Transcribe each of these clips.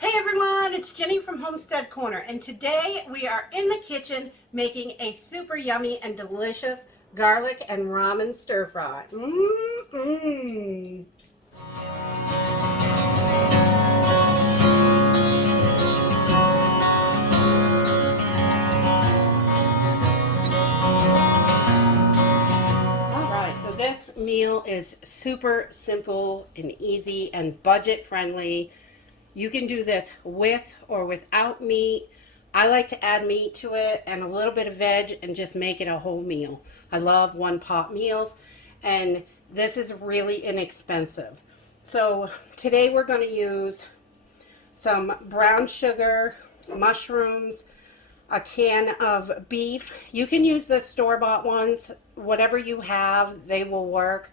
Hey everyone, it's Jenny from Homestead Corner, and today we are in the kitchen making a super yummy and delicious garlic and ramen stir fry. Mmm. Alright, so this meal is super simple and easy and budget friendly. You can do this with or without meat. I like to add meat to it and a little bit of veg and just make it a whole meal. I love one pot meals, and this is really inexpensive. So today we're going to use some brown sugar, mushrooms, a can of beef. You can use the store-bought ones. Whatever you have, they will work.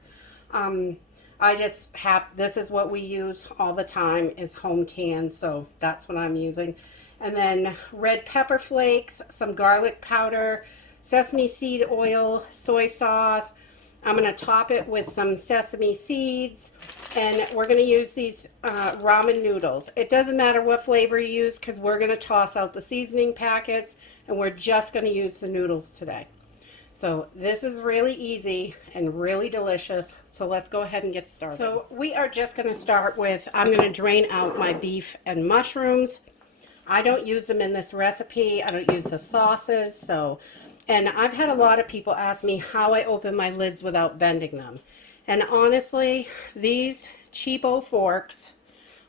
I just have, this is what we use all the time, is home canned, so that's what I'm using. And then red pepper flakes, some garlic powder, sesame seed oil, soy sauce. I'm going to top it with some sesame seeds, and we're going to use these ramen noodles. It doesn't matter what flavor you use because we're going to toss out the seasoning packets, and we're just going to use the noodles today. So this is really easy and really delicious. So let's go ahead and get started. So we are just going to start with, I'm going to drain out my beef and mushrooms. I don't use them in this recipe. I don't use the sauces. And I've had a lot of people ask me how I open my lids without bending them. And honestly, these cheapo forks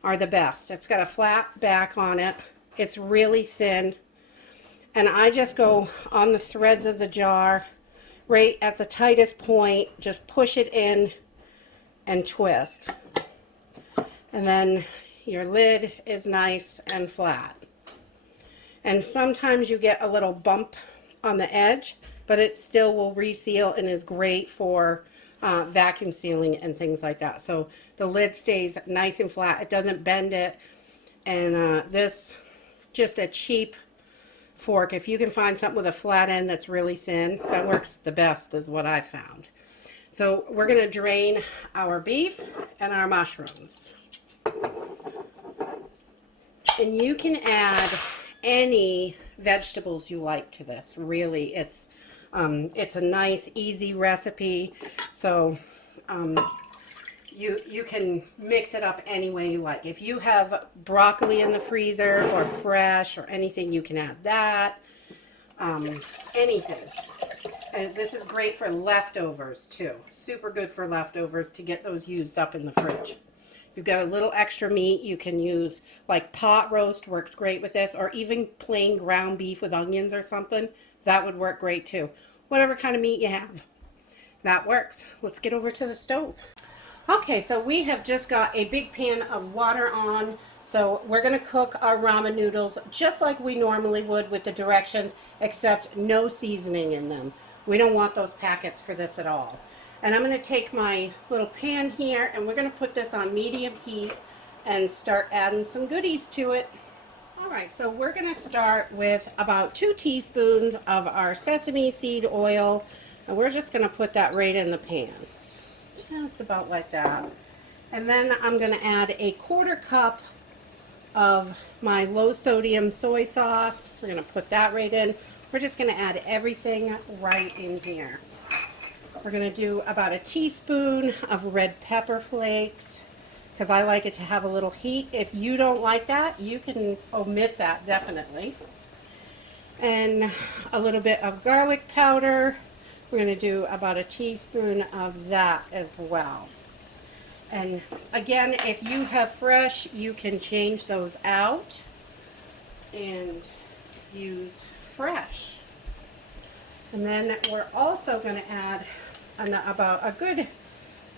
are the best. It's got a flat back on it. It's really thin. And I just go on the threads of the jar, right at the tightest point, just push it in and twist. And then your lid is nice and flat. And sometimes you get a little bump on the edge, but it still will reseal and is great for vacuum sealing and things like that. So the lid stays nice and flat. It doesn't bend it. And this, just a cheap fork. If you can find something with a flat end that's really thin, that works the best, is what I found. So we're going to drain our beef and our mushrooms. And you can add any vegetables you like to this. Really, it's a nice, easy recipe. So you can mix it up any way you like. If you have broccoli in the freezer or fresh or anything, you can add that. Anything. And this is great for leftovers too. Super good for leftovers to get those used up in the fridge. You've got a little extra meat, you can use, like pot roast works great with this, or even plain ground beef with onions or something. That would work great too. Whatever kind of meat you have, that works. Let's get over to the stove. Okay, so we have just got a big pan of water on. So we're going to cook our ramen noodles just like we normally would with the directions, except no seasoning in them. We don't want those packets for this at all. And I'm going to take my little pan here, and we're going to put this on medium heat and start adding some goodies to it. All right, so we're going to start with about 2 teaspoons of our sesame seed oil, and we're just going to put that right in the pan. Just about like that. And then I'm going to add a 1/4 cup of my low sodium soy sauce. We're going to put that right in. We're just going to add everything right in here. We're going to do about a teaspoon of red pepper flakes, because I like it to have a little heat. If you don't like that, you can omit that, definitely. And a little bit of garlic powder. We're going to do about a teaspoon of that as well. And again, if you have fresh, you can change those out and use fresh. And then we're also going to add about a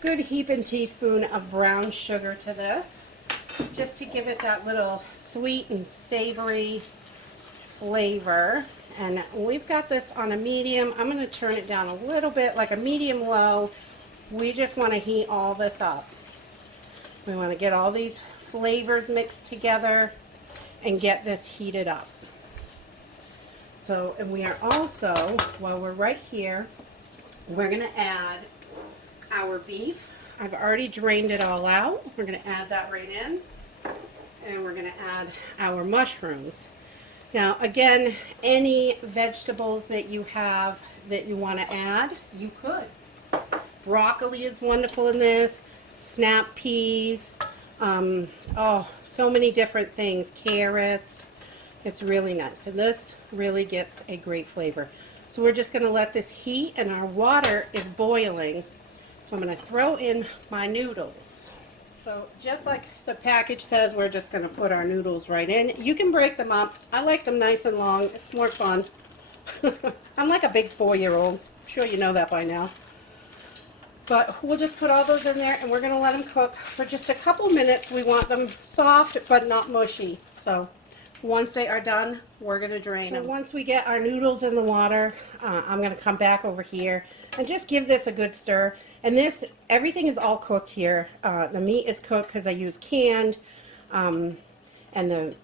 good heaping teaspoon of brown sugar to this, just to give it that little sweet and savory flavor. And we've got this on a medium. I'm going to turn it down a little bit, like a medium low. We just want to heat all this up. We want to get all these flavors mixed together and get this heated up. So, and we are also, while we're right here, we're going to add our beef. I've already drained it all out. We're going to add that right in. And we're going to add our mushrooms. Now, again, any vegetables that you have that you want to add, you could. Broccoli is wonderful in this. Snap peas. Oh, so many different things. Carrots. It's really nice. And this really gets a great flavor. So we're just going to let this heat, and our water is boiling. So I'm going to throw in my noodles. So just like the package says, we're just going to put our noodles right in. You can break them up. I like them nice and long. It's more fun. I'm like a big 4-year-old. I'm sure you know that by now. But we'll just put all those in there, and we're going to let them cook for just a couple minutes. We want them soft but not mushy. So once they are done, we're going to drain them. Once we get our noodles in the water, I'm going to come back over here and just give this a good stir. And this, everything is all cooked here. The meat is cooked because I use canned, and the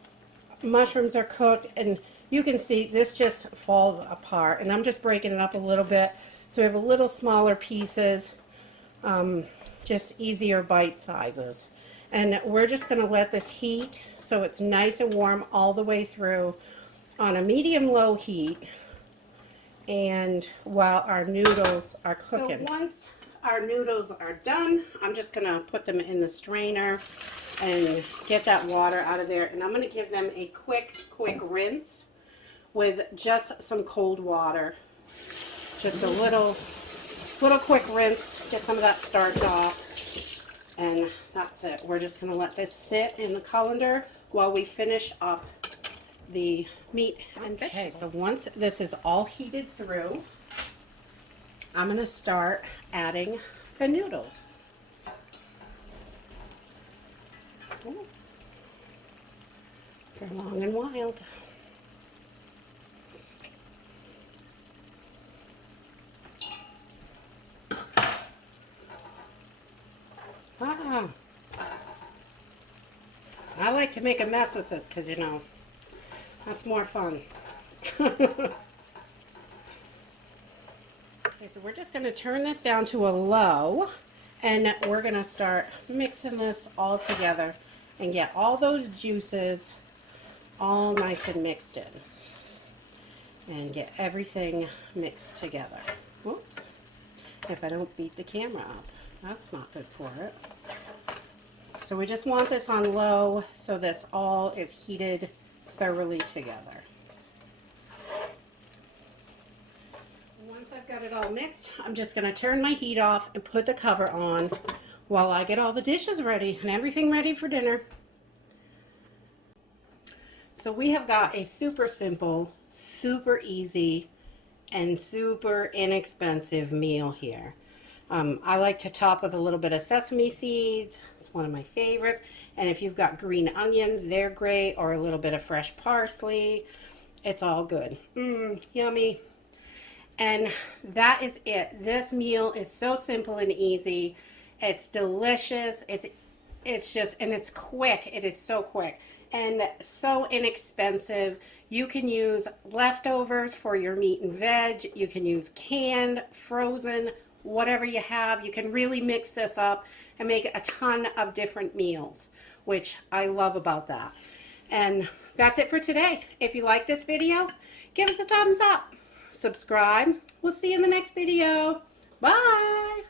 mushrooms are cooked. And you can see this just falls apart. And I'm just breaking it up a little bit so we have a little smaller pieces, just easier bite sizes. And we're just going to let this heat so it's nice and warm all the way through on a medium-low heat, and while our noodles are cooking. So once our noodles are done, I'm just going to put them in the strainer and get that water out of there, and I'm going to give them a quick rinse with just some cold water. Just a little quick rinse, get some of that starch off, and that's it. We're just going to let this sit in the colander while we finish up the meat and vegetables. Okay, so once this is all heated through, I'm going to start adding the noodles. Ooh. They're long and wild. Ah. I like to make a mess with this because, you know, that's more fun. Okay, so we're just going to turn this down to a low, and we're going to start mixing this all together and get all those juices all nice and mixed in. And get everything mixed together. Whoops. If I don't beat the camera up, that's not good for it. So we just want this on low so this all is heated thoroughly together. Once I've got it all mixed, I'm just going to turn my heat off and put the cover on while I get all the dishes ready and everything ready for dinner. So we have got a super simple, super easy, and super inexpensive meal here. I like to top with a little bit of sesame seeds. It's one of my favorites. And if you've got green onions, they're great, or a little bit of fresh parsley. It's all good. Yummy. And that is it. This meal is so simple and easy. It's delicious. It's just, and it's quick. It is so quick and so inexpensive. You can use leftovers for your meat and veg. You can use canned, frozen, whatever you have. You can really mix this up and make a ton of different meals, which I love about that. And that's it for today. If you like this video, give us a thumbs up. Subscribe. We'll see you in the next video. Bye.